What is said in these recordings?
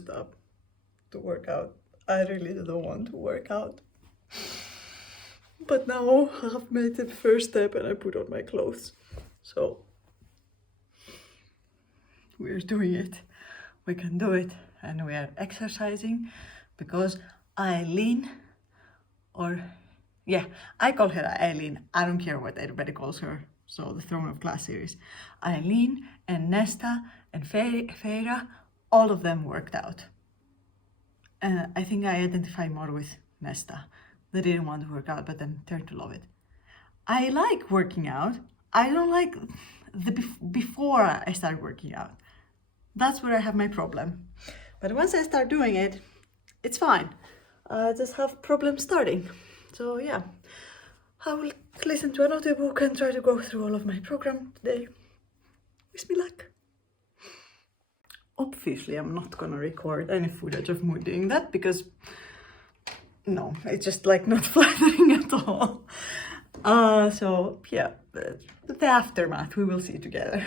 first up to work out. I really don't want to work out. But now I've made the first step and I put on my clothes. So we're doing it. We can do it. And we are exercising because Eileen, I call her Eileen. I don't care what everybody calls her. So the Throne of Glass series. Eileen and Nesta and Feira, all of them worked out. I think I identify more with Nesta. They didn't want to work out, but then turned to love it. I like working out. I don't like the before I start working out. That's where I have my problem. But once I start doing it, it's fine. I just have problems starting. So yeah, I will listen to an audiobook and try to go through all of my program today. Wish me luck. Obviously, I'm not gonna record any footage of me doing that because no, it's just like not flattering at all. So yeah, the aftermath we will see together.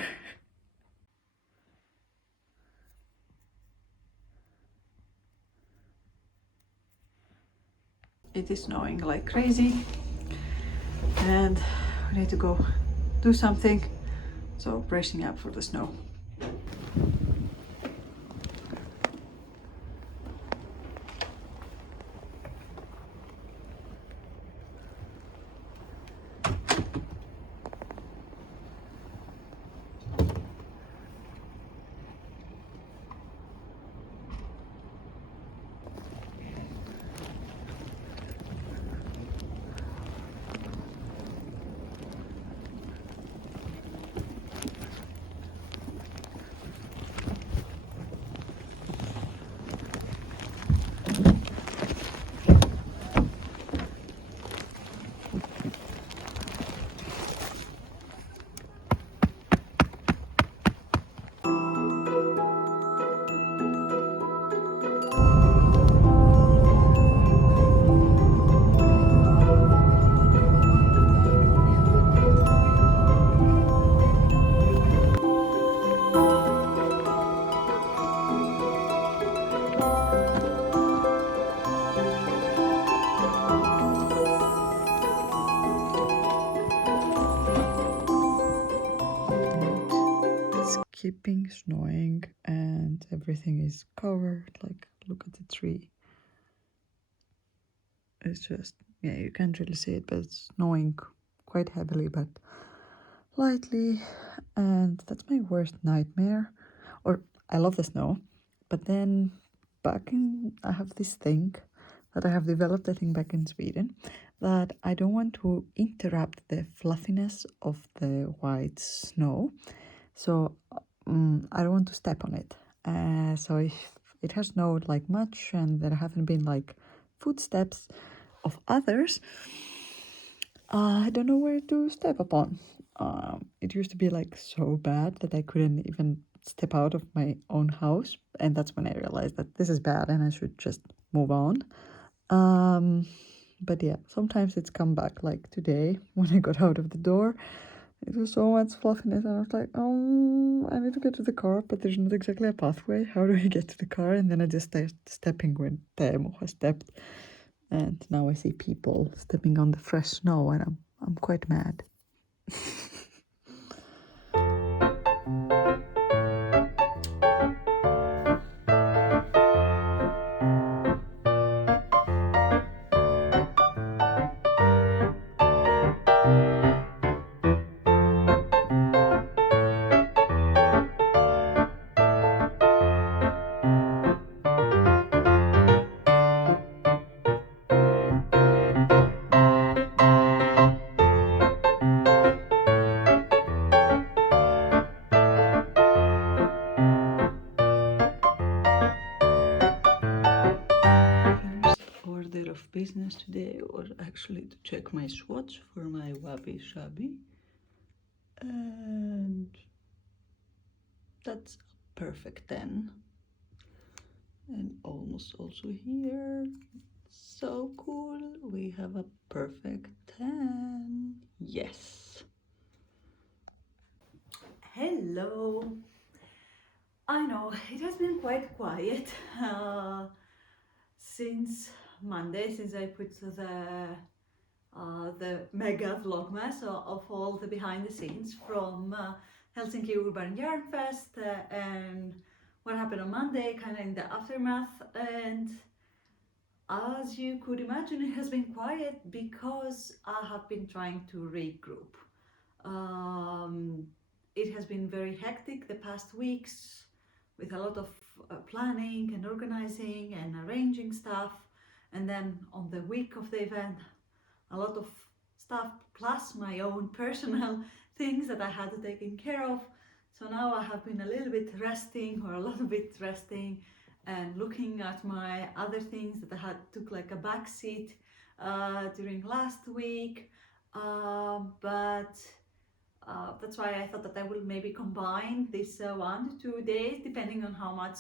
It is snowing like crazy and we need to go do something. So bracing up for the snow. Keeping snowing and everything is covered. Like, look at the tree. It's just, yeah, you can't really see it, but it's snowing quite heavily but lightly, and that's my worst nightmare. Or I love the snow, but then I have this thing that I have developed, I think, back in Sweden, that I don't want to interrupt the fluffiness of the white snow. So I don't want to step on it. So if it has snowed like much and there haven't been like footsteps of others, I don't know where to step upon. It used to be like so bad that I couldn't even step out of my own house, and that's when I realized that this is bad and I should just move on. But yeah, sometimes it's come back, like today when I got out of the door. It was so much fluffiness, and I was like, I need to get to the car, but there's not exactly a pathway. How do I get to the car? And then I just started stepping when Teemu has stepped. And now I see people stepping on the fresh snow, and I'm quite mad. Business today was actually to check my swatch for my Wabi Sabi, and that's a perfect 10, and almost also here. So cool, we have a perfect 10. Yes. Hello. I know it has been quite quiet since Monday, since I put the mega vlogmas of all the behind the scenes from Helsinki Urban Yarn Fest and what happened on Monday, kind of in the aftermath. And as you could imagine, it has been quiet because I have been trying to regroup. Um, it has been very hectic the past weeks with a lot of planning and organizing and arranging stuff. And then on the week of the event, a lot of stuff plus my own personal things that I had to take care of. So now I have been a little bit resting or a little bit resting and looking at my other things that I had took like a back seat during last week. But that's why I thought that I will maybe combine this 1 to 2 days depending on how much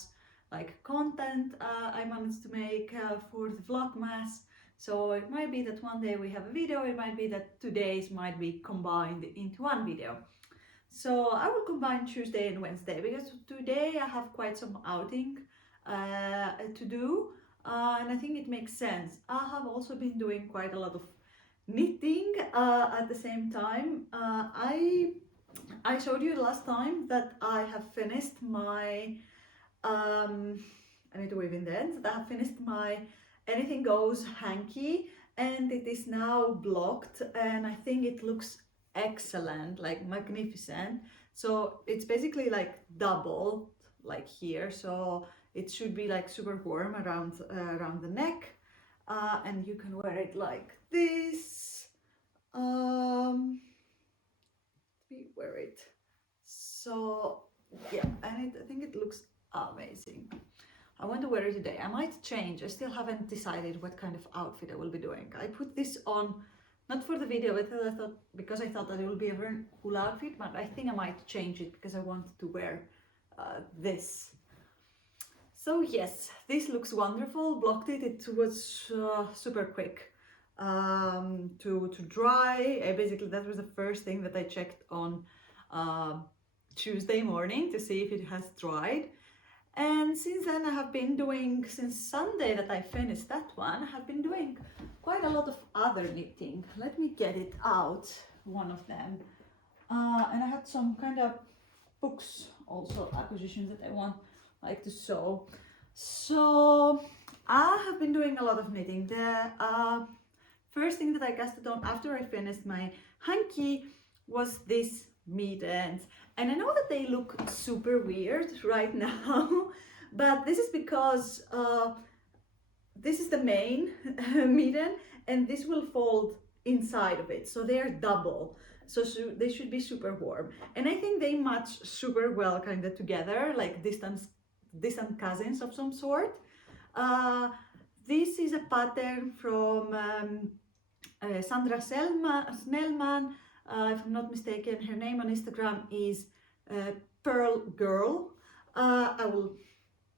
like content I managed to make for the Vlogmas. So it might be that one day we have a video, it might be that 2 days might be combined into one video. So I will combine Tuesday and Wednesday because today I have quite some outing to do and I think it makes sense. I have also been doing quite a lot of knitting at the same time. I showed you last time that I have finished my I need to weave in the ends. I have finished my Anything Goes Hanky and it is now blocked and I think it looks excellent, like magnificent. So it's basically like double like here, so it should be like super warm around the neck and you can wear it like this. We wear it. So yeah, and I think it looks amazing. I want to wear it today. I might change. I still haven't decided what kind of outfit I will be doing. I put this on not for the video, but because I thought that it will be a very cool outfit, but I think I might change it because I want to wear this. So yes, this looks wonderful. Blocked it. It was super quick to dry. Basically, that was the first thing that I checked on Tuesday morning to see if it has dried. And since then I have been doing, since Sunday that I finished that one, I have been doing quite a lot of other knitting. Let me get it out, one of them. And I had some kind of books also, acquisitions that I want like to sew. So I have been doing a lot of knitting. The first thing that I casted on after I finished my hanky was this Mittens. And I know that they look super weird right now, but this is because this is the main mitten and this will fold inside of it. So they are double. So they should be super warm. And I think they match super well kind of together, like distant cousins of some sort. This is a pattern from Sandra Snellman. If I'm not mistaken, her name on Instagram is Pearl Girl. I will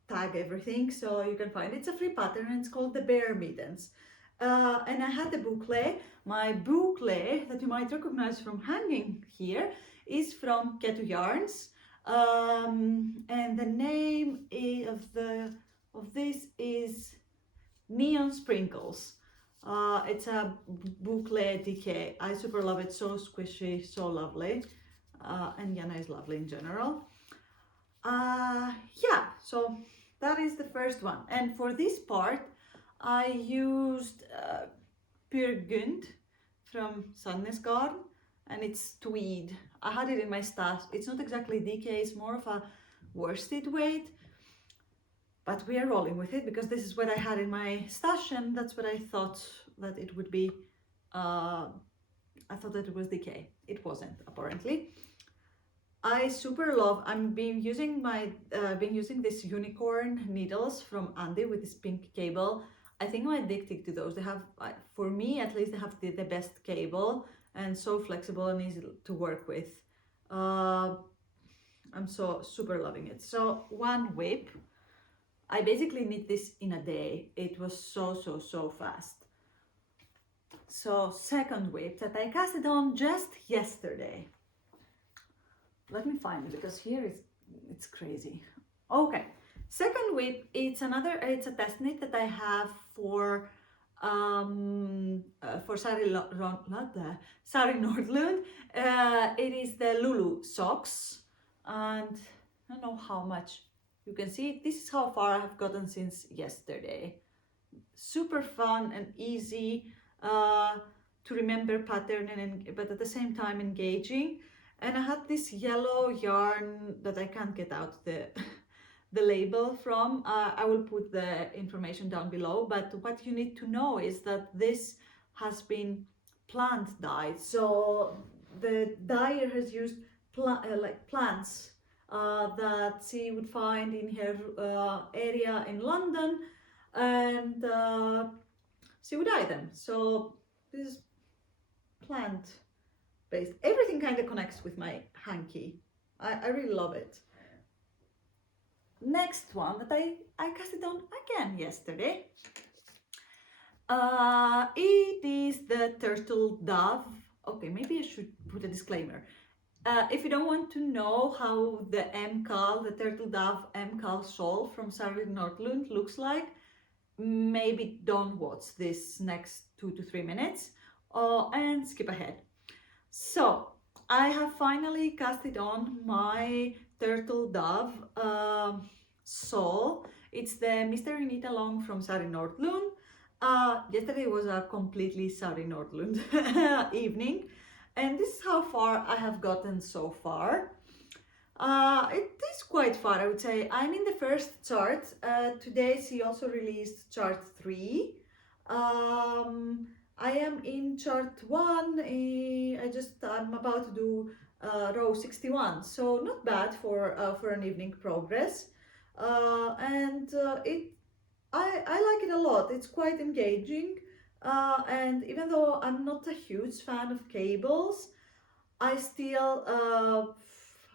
tag everything so you can find it. It's a free pattern and it's called the Bear Mittens. And I had the boucle. My boucle that you might recognize from hanging here is from Cathedral yarns. And the name of this is Neon Sprinkles. It's a boucle decay. I super love it, so squishy, so lovely. And Jana is lovely in general. Yeah, so that is the first one. And for this part, I used Pure Gund from Sadness Garden, and it's tweed. I had it in my stash. It's not exactly decay, it's more of a worsted weight. But we are rolling with it because this is what I had in my stash and that's what I thought that it would be. I thought that it was decay. It wasn't, apparently. I super love, been using this unicorn needles from Andy with this pink cable. I think I'm addicted to those. They have, for me at least, they have the best cable and so flexible and easy to work with. I'm so super loving it. So one whip. I basically knit this in a day. It was so fast. So second whip that I casted on just yesterday. Let me find it because here it's crazy. Okay, second whip, it's a test knit that I have for Sari Nordlund. It is the Lulu Socks, and I don't know how much you can see it. This is how far I have gotten since yesterday. Super fun and easy to remember pattern, but at the same time engaging. And I had this yellow yarn that I can't get out the the label from. I will put the information down below, but what you need to know is that this has been plant dyed. So the dyer has used like plants that she would find in her area in London, and she would dye them. So this is plant based. Everything kind of connects with my hanky. I really love it. Next one that I cast it on again yesterday. It is the Turtle Dove. Okay, maybe I should put a disclaimer. If you don't want to know how the MCAL, the Turtle Dove MCAL shawl from Sari Nordlund looks like, maybe don't watch this next 2 to 3 minutes and skip ahead. So I have finally casted on my Turtle Dove shawl. It's the Mystery Knit Along from Sari Nordlund. Yesterday was a completely Sari Nordlund evening, and this is how far I have gotten so far. It is quite far, I would say. I'm in the first chart. Today she also released chart 3. I am in chart 1. I'm about to do row 61, so not bad for an evening progress. I like it a lot. It's quite engaging, and even though I'm not a huge fan of cables, I still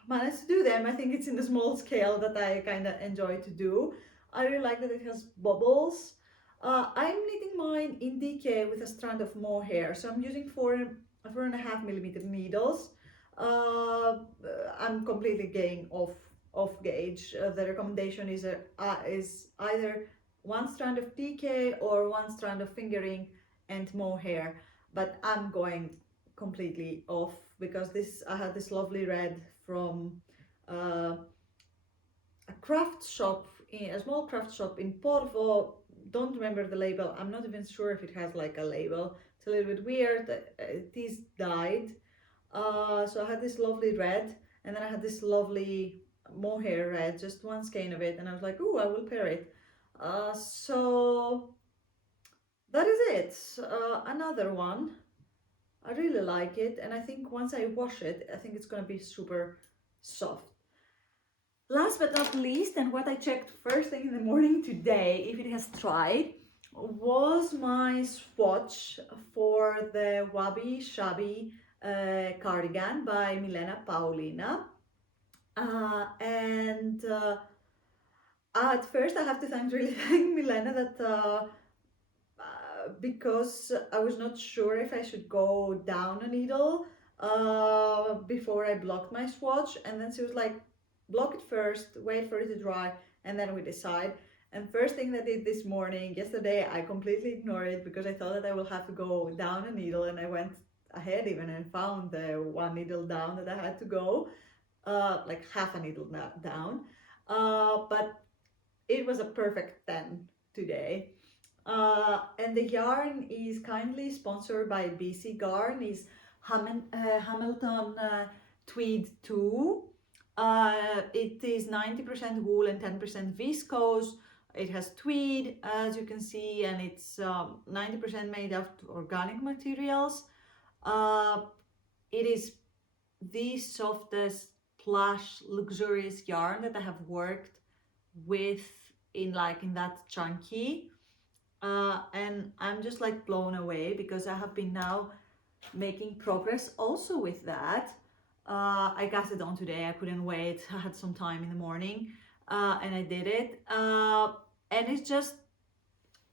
manage to do them. I think it's in the small scale that I kind of enjoy to do. I really like that it has bubbles. I'm knitting mine in DK with a strand of mohair, so I'm using 4.5 millimeter needles. I'm completely going off gauge. The recommendation is either one strand of DK or one strand of fingering and mohair, but I'm going completely off because I had this lovely red from a craft shop, a small craft shop in Porvo. Don't remember the label. I'm not even sure if it has like a label. It's a little bit weird. It is dyed. So I had this lovely red, and then I had this lovely mohair red, just one skein of it, and I was like, "Ooh, I will pair it." So that is it. Another one. I really like it, and I think once I wash it, I think it's gonna be super soft. Last but not least, and what I checked first thing in the morning today, if it has dried, was my swatch for the Wabi Sabi cardigan by milenapauliina. At first I have to really thank Milena that because I was not sure if I should go down a needle before I blocked my swatch, and then she was like, block it first, wait for it to dry, and then we decide. And first thing that I did this morning, yesterday, I completely ignored it because I thought that I will have to go down a needle, and I went ahead even and found the one needle down that I had to go, like half a needle down, but it was a perfect 10 today. And the yarn is kindly sponsored by BC Garn. Is Hamilton Tweed 2. It is 90% wool and 10% viscose. It has tweed, as you can see, and it's 90% made of organic materials. It is the softest, plush, luxurious yarn that I have worked with in that chunky. And I'm just like blown away because I have been now making progress also with that. I cast it on today. I couldn't wait. I had some time in the morning and I did it. And it's just,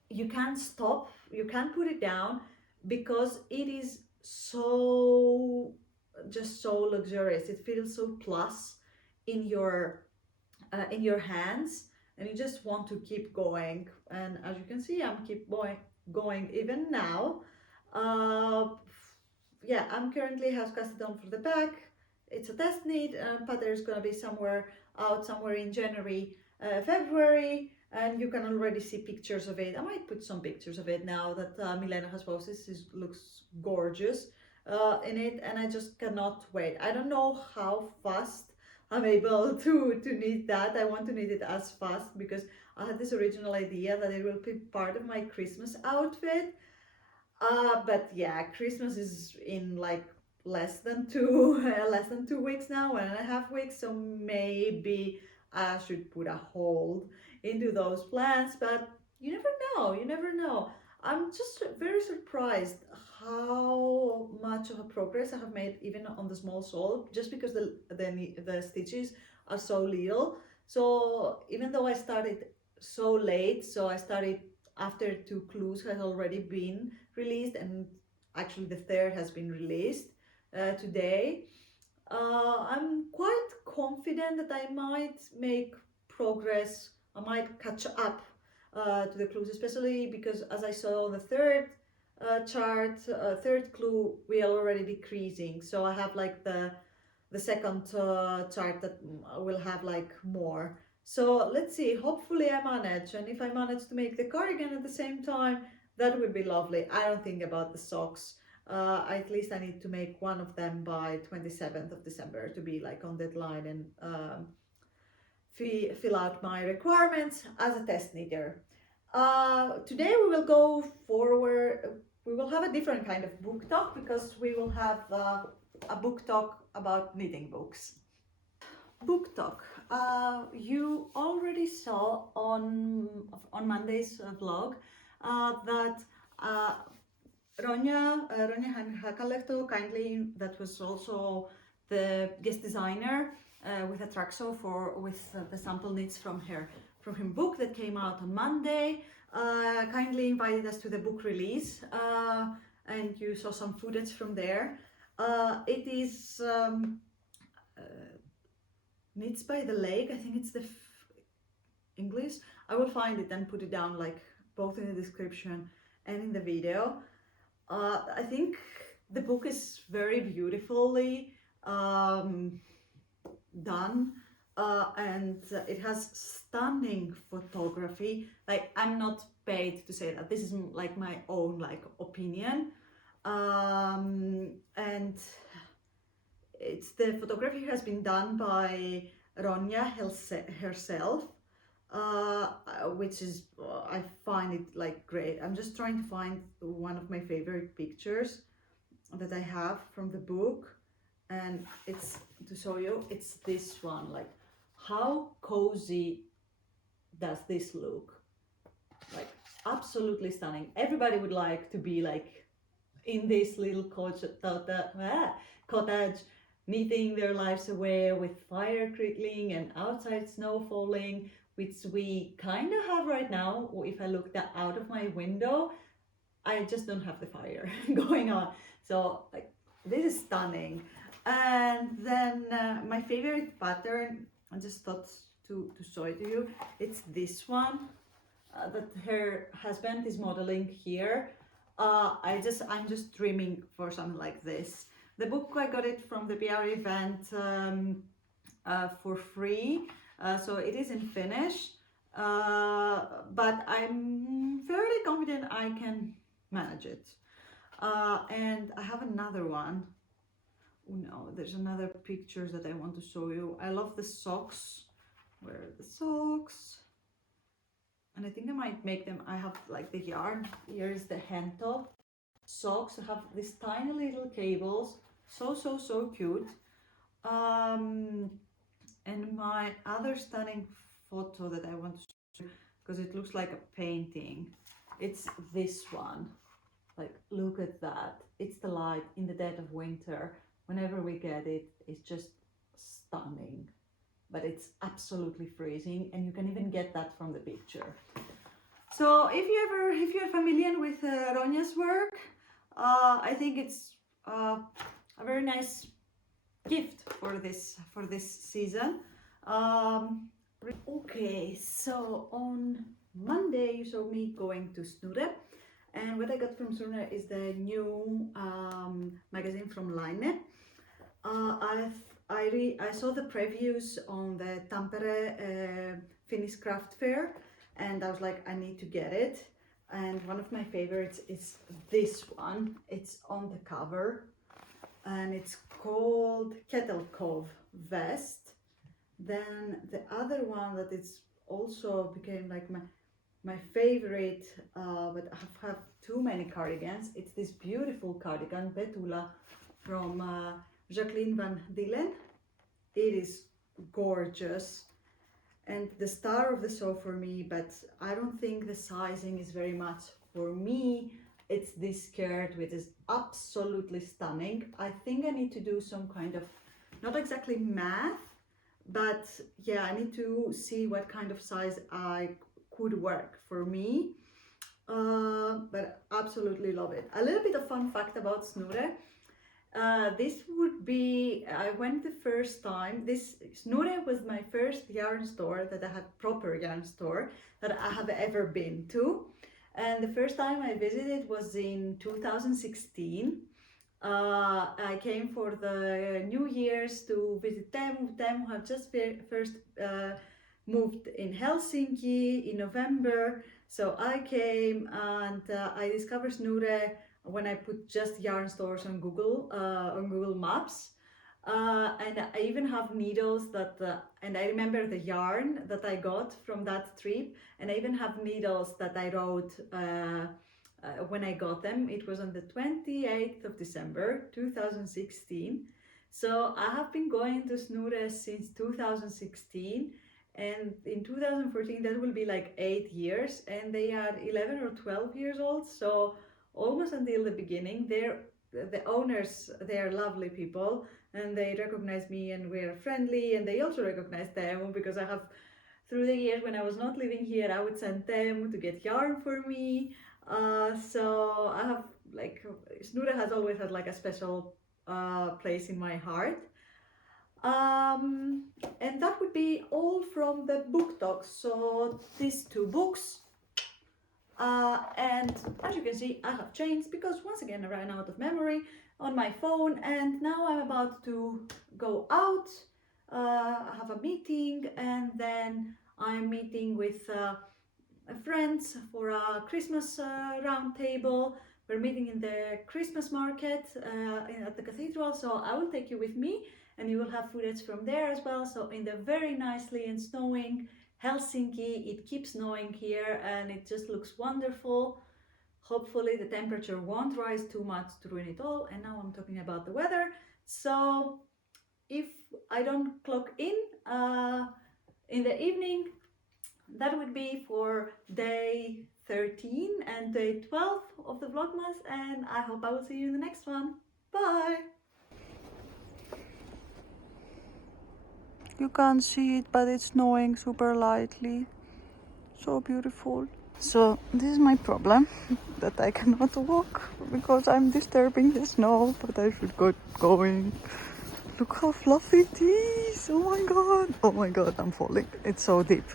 you can't stop, you can't put it down because it is so luxurious. It feels so plus in your in your hands, and you just want to keep going. And as you can see, I'm keep going even now. Uh, yeah, I'm currently have cast it on for the back. It's a test knit, but there's gonna be somewhere in January, February, and you can already see pictures of it. I might put some pictures of it now that Milena has posted. This looks gorgeous in it, and I just cannot wait. I don't know how fast I'm able to knit that. I want to knit it as fast because I had this original idea that it will be part of my Christmas outfit. But yeah, Christmas is in like less than two less than 2 weeks now, 1.5 weeks. So maybe I should put a hold into those plans. But you never know. You never know. I'm just very surprised how much of a progress I have made even on the small sole, just because the stitches are so little. So even though I started so late, so I started after two clues had already been released, and actually the third has been released today. I'm quite confident that I might make progress. I might catch up to the clues, especially because as I saw on the third chart, third clue, we are already decreasing. So I have like the second chart that will have like more. So let's see, hopefully I manage, and if I manage to make the cardigan at the same time, that would be lovely. I don't think about the socks. At least I need to make one of them by 27th of December to be like on deadline and fill out my requirements as a test knitter. Today we will go forward. We will have a different kind of book talk because we will have a book talk about knitting books. Book talk. You already saw on Monday's vlog that Ronja Hakalehto kindly, that was also the guest designer with Atraxo with the sample knits from her book that came out on Monday, kindly invited us to the book release, and you saw some footage from there. It is Knits by the Lake. I think it's the English. I will find it and put it down like both in the description and in the video. I think the book is very beautifully done, and it has stunning photography. Like, I'm not paid to say that. This is like my own like opinion, and the photography has been done by Ronja herself, which is I find it like great. I'm just trying to find one of my favorite pictures that I have from the book, and it's to show you. It's this one. Like, how cozy does this look? Like, absolutely stunning. Everybody would like to be like in this little cottage, knitting their lives away with fire crickling and outside snow falling, which we kind of have right now. If I look out of my window, I just don't have the fire going on. So like, this is stunning. And then my favorite pattern, I just thought to show it to you. It's this one that her husband is modeling here. I'm just dreaming for something like this. The book, I got it from the PR event for free, so it is in Finnish, but I'm fairly confident I can manage it. And I have another one. Oh no, there's another pictures that I want to show you. I love the socks. Where are the socks? And I think I might make them. I have like the yarn. Here is the hand top socks. I have these tiny little cables. So cute. And my other stunning photo that I want to show you, because it looks like a painting, it's this one. Like, look at that. It's the light in the dead of winter. Whenever we get it, it's just stunning. But it's absolutely freezing, and you can even get that from the picture. So if you're familiar with Ronja's work, I think it's a very nice gift for this season. Okay, so on Monday you saw me going to Snurre, and what I got from Snurre is the new magazine from Line. I saw the previews on the Tampere Finnish craft fair, and I was like, I need to get it. And one of my favorites is this one. It's on the cover, and it's called Kettle Cove Vest. Then the other one that it's also became like my favorite, but I have too many cardigans. It's this beautiful cardigan, Petula, from Jacqueline Van Dillen. It is gorgeous and the star of the show for me, but I don't think the sizing is very much for me. It's this skirt, which is absolutely stunning. I think I need to do some kind of, not exactly math, but yeah, I need to see what kind of size I could work for me. But absolutely love it. A little bit of fun fact about Snurre. This would be, I went the first time, Snurre was my first yarn store that I had, proper yarn store that I have ever been to. And the first time I visited was in 2016. I came for the New Year's to visit them. Them have just first moved in Helsinki in November. So I came and I discovered Snurre when I put just yarn stores on Google Maps. And I even have needles that, and I remember the yarn that I got from that trip, and I even have needles that I wrote when I got them. It was on the 28th of December 2016. So I have been going to Snurre since 2016, and in 2014 that will be like 8 years, and they are 11 or 12 years old, so almost until the beginning. The owners, they are lovely people, and they recognize me and we're friendly, and they also recognize them because I have, through the years when I was not living here, I would send them to get yarn for me. So I have, like, Snurre has always had like a special place in my heart. And that would be all from the book talks. So these two books. And as you can see, I have changed because once again I ran out of memory on my phone, and now I'm about to go out. I have a meeting, and then I'm meeting with friends for a Christmas round table. We're meeting in the Christmas market at the Cathedral, so I will take you with me, and you will have footage from there as well. So in the very nicely and snowing Helsinki, it keeps snowing here and it just looks wonderful. Hopefully the temperature won't rise too much to ruin it all. And now I'm talking about the weather. So if I don't clock in the evening, that would be for day 13 and day 12 of the Vlogmas, and I hope I will see you in the next one. Bye! You can't see it, but it's snowing super lightly. So beautiful. So this is my problem, that I cannot walk because I'm disturbing the snow, but I should get going. Look how fluffy it is. Oh my god. Oh my god, I'm falling. It's so deep.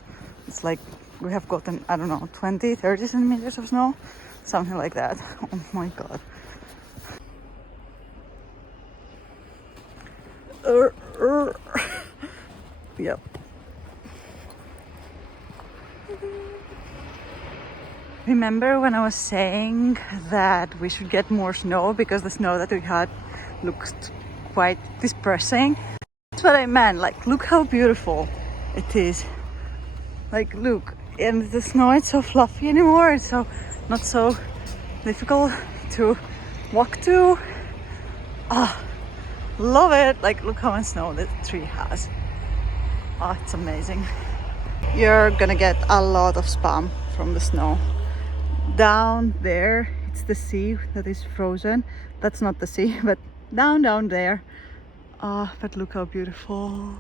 It's like we have gotten, I don't know, 20, 30 centimeters of snow. Something like that. Oh my god. Yep. Remember when I was saying that we should get more snow because the snow that we had looked quite depressing? That's what I meant. Like, look how beautiful it is. Like, look, and the snow is so fluffy anymore. It's so not so difficult to walk to. Ah, love it. Like, look how much snow the tree has. Oh, it's amazing. You're gonna get a lot of spam from the snow. Down there, it's the sea that is frozen. That's not the sea, but down there. Ah, but look how beautiful.